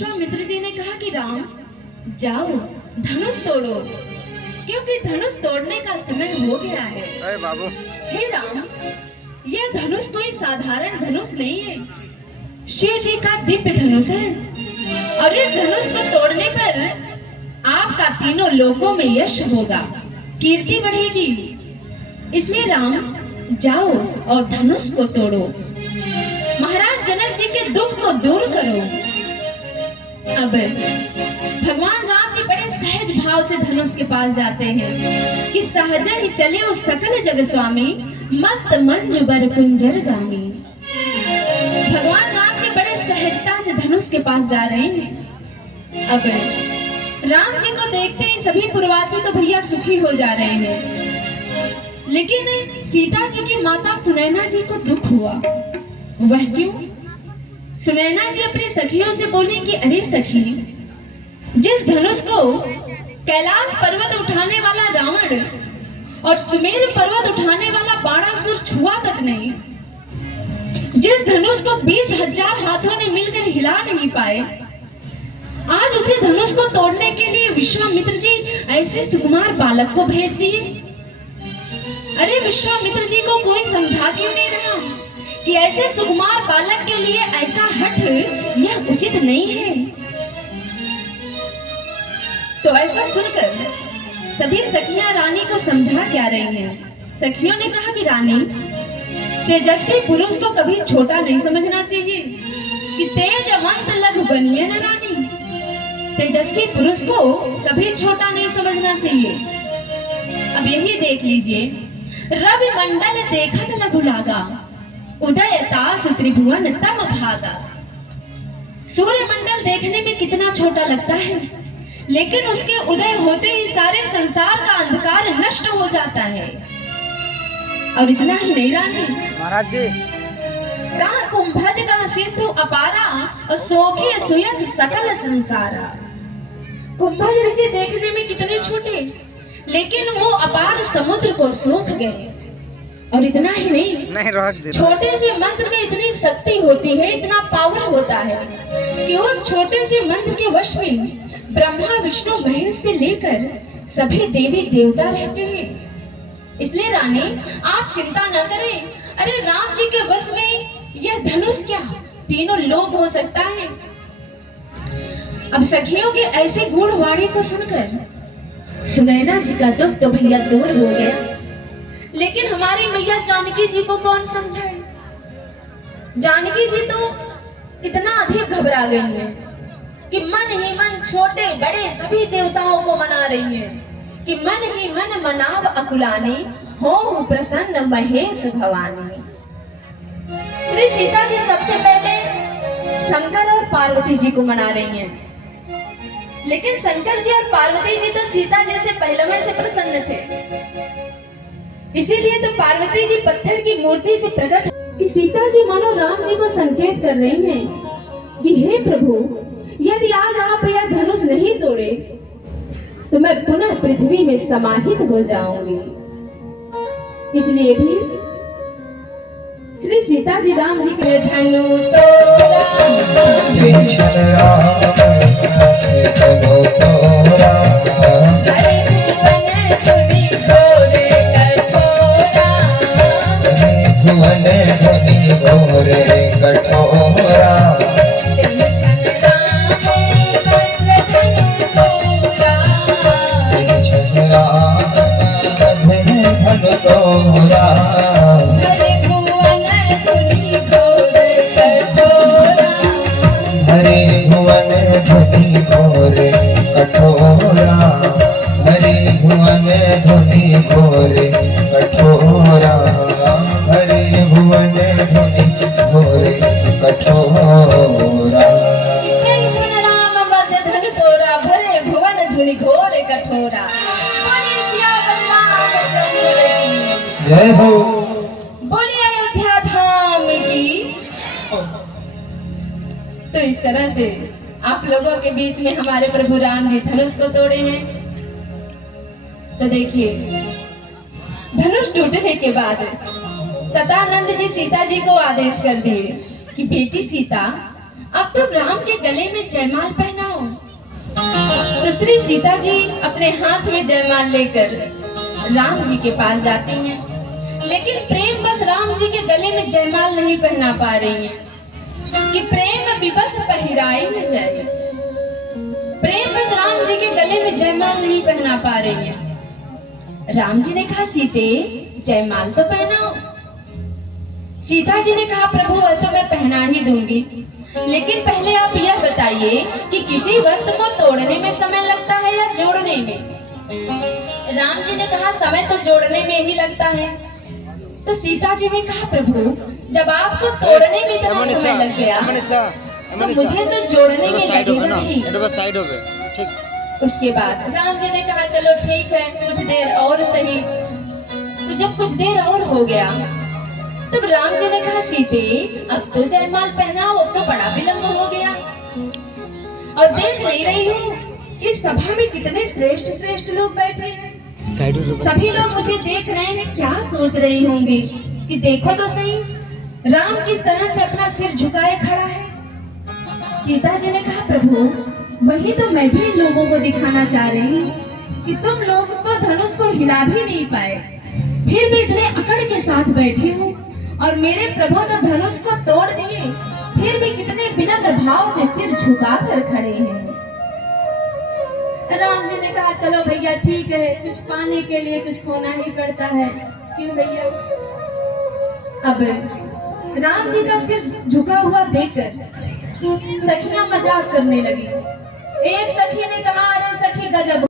विश्वामित्र जी ने कहा कि राम जाओ धनुष तोड़ो, क्योंकि धनुष तोड़ने का समय हो गया है। अरे बाबू, हे राम, यह धनुष कोई साधारण धनुष नहीं है, शिव जी का दिव्य धनुष है, और इस धनुष को तोड़ने पर आपका तीनों लोकों में यश होगा, कीर्ति बढ़ेगी। इसलिए राम जाओ और धनुष को तोड़ो, महाराज जनक जी के दुख को दूर करो। अब भगवान राम जी बड़े सहज भाव से धनुष के पास जाते हैं कि सहज ही चले उस सकल जग स्वामी, मत मंजु बर कुंजर गामी। भगवान राम जी बड़े सहजता से धनुष के पास जा रहे हैं। अब राम जी को देखते ही सभी पुरवासी तो भैया सुखी हो जा रहे हैं, लेकिन सीता जी की माता सुनैना जी को दुख हुआ। वह क्यों? सुनैना जी अपनी सखियों से बोली कि अरे सखी, जिस धनुष को कैलाश पर्वत उठाने वाला रावण और सुमेर पर्वत उठाने वाला बाणासुर छुआ तक नहीं, जिस धनुष को 20,000 हाथों ने मिलकर हिला नहीं पाए, आज उसी धनुष को तोड़ने के लिए विश्वामित्र जी ऐसे सुकुमार बालक को भेज दिए। अरे विश्वामित्र जी को कोई समझा क्यों नहीं रहा कि ऐसे सुकुमार बालक के लिए ऐसा हठ यह उचित नहीं है। तो ऐसा सुनकर सभी सखियां रानी को समझा क्या रही हैं। सखियों ने कहा कि रानी, तेजस्वी पुरुष को कभी छोटा नहीं समझना चाहिए कि तेजवंत लघु बनिए न रानी। तेजस्वी पुरुष को कभी छोटा नहीं समझना चाहिए। अब यही देख लीजिए, रवि मंडल देखत लघु लागा, उदय तास त्रिभुवन तम भागा। सूर्य मंडल देखने में कितना छोटा लगता है, लेकिन उसके उदय होते ही सारे संसार का अंधकार नष्ट हो जाता है। और इतना ही नहीं रानी, महाराज जी, कहा कुंभज का सिंधु अपारा और सोखी सुयस सकल संसारा। कुंभज ऋषि देखने में कितने छोटे, लेकिन वो अपार समुद्र को सोख गए। और इतना ही नहीं, छोटे से मंत्र में इतनी शक्ति होती है, इतना पावर होता है कि उस छोटे से मंत्र के वश में ब्रह्मा विष्णु महेश से लेकर सभी देवी देवता रहते हैं। इसलिए रानी, आप चिंता न करें। अरे राम जी के वश में यह धनुष क्या, तीनों लोक हो सकता है। अब सखियों के ऐसे गूढ़ वाणी को सुनकर सुनैना जी का दुख तो भैया दूर हो गया, लेकिन हमारी मैया जानकी जी को कौन समझाए। जानकी जी तो इतना अधिक घबरा गई है कि मन ही मन छोटे बड़े सभी देवताओं को मना रही है कि मन ही मन मनाव अकुलानी, हो प्रसन्न महेश भवानी। श्री सीता जी सबसे पहले शंकर और पार्वती जी को मना रही हैं, लेकिन शंकर जी और पार्वती जी तो सीता जी से पहले से प्रसन्न थे। इसीलिए तो पार्वती जी पत्थर की मूर्ति से प्रकट कि सीता जी मानो राम जी को संकेत कर रही हैं कि हे प्रभु, यदि आज आप यह धनुष नहीं तोड़े तो मैं पुनः पृथ्वी में समाहित हो जाऊंगी। इसलिए भी श्री सीता जी राम जी के धनु तोड़ा, भुवन धुनि घोरे कठोरा, धनु तोरा, हरे भुवन धुनि घोरे कठोरा, हरे भुवन धुनि घोरे कठोरा, हरे भुवन धुनि घोरे कठोरा, हरे भुवन धुनि घोरे कठोरा। राम मध्य धन तोरा, भरे भुवन धुनि घोरे कठोरा। जय हो। बोलिए अयोध्या धाम की। तो इस तरह से आप लोगों के बीच में हमारे प्रभु राम जी धनुष को तोड़े हैं। तो देखिए, धनुष टूटने के बाद सतानंद जी सीता जी को आदेश कर दिए कि बेटी सीता, अब तो राम के गले में जयमाल पहनाओ। दूसरी सीता जी अपने हाथ में जयमाल लेकर राम जी के पास जाती हैं, लेकिन प्रेम बस राम जी के गले में जयमाल नहीं पहना पा रही है कि प्रेम विवश पहिराई न जाए। प्रेम बस राम जी के गले में जयमाल नहीं पहना पा रही है। राम जी ने कहा सीते जयमाल तो पहनाओ। सीता जी ने कहा प्रभु वह तो मैं पहना ही दूंगी, लेकिन पहले आप यह बताइए कि किसी वस्तु को तोड़ने में समय लगता है या जोड़ने में। राम जी ने कहा समय तो जोड़ने में ही लगता है। तो सीता जी ने कहा प्रभु जब आपको तोड़ने में इतना समय लग गया तो मुझे तो जोड़ने में लगेगा नहीं। ठीक। उसके बाद राम जी ने कहा चलो ठीक है कुछ देर और सही। तो जब कुछ देर और हो गया तब राम जी ने कहा सीते अब तो जयमाल पहनाओ, अब तो बड़ा विलंब हो गया। और देख नहीं रही हूँ इस सभा में कितने श्रेष्ठ श्रेष्ठ लोग बैठे हैं। सभी लोग मुझे देख रहे हैं, क्या सोच रहे होंगे कि देखो तो सही राम किस तरह से अपना सिर झुकाए खड़ा है। सीता जी ने कहा प्रभु वही तो मैं भी इन लोगों को दिखाना चाह रही हूँ कि तुम लोग तो धनुष को हिला भी नहीं पाए, फिर भी इतने अकड़ के साथ बैठे हो, और मेरे प्रभु तो धनुष को तोड़ दिए फिर भी कितने विनम्र भाव से सिर झुका कर खड़े हैं। राम जी ने कहा चलो भैया ठीक है, कुछ पाने के लिए कुछ खोना ही पड़ता है, क्यों भैया। अब राम जी का सिर झुका हुआ देखकर सखियां मजाक करने लगी। एक सखी ने कहा अरे सखी गजब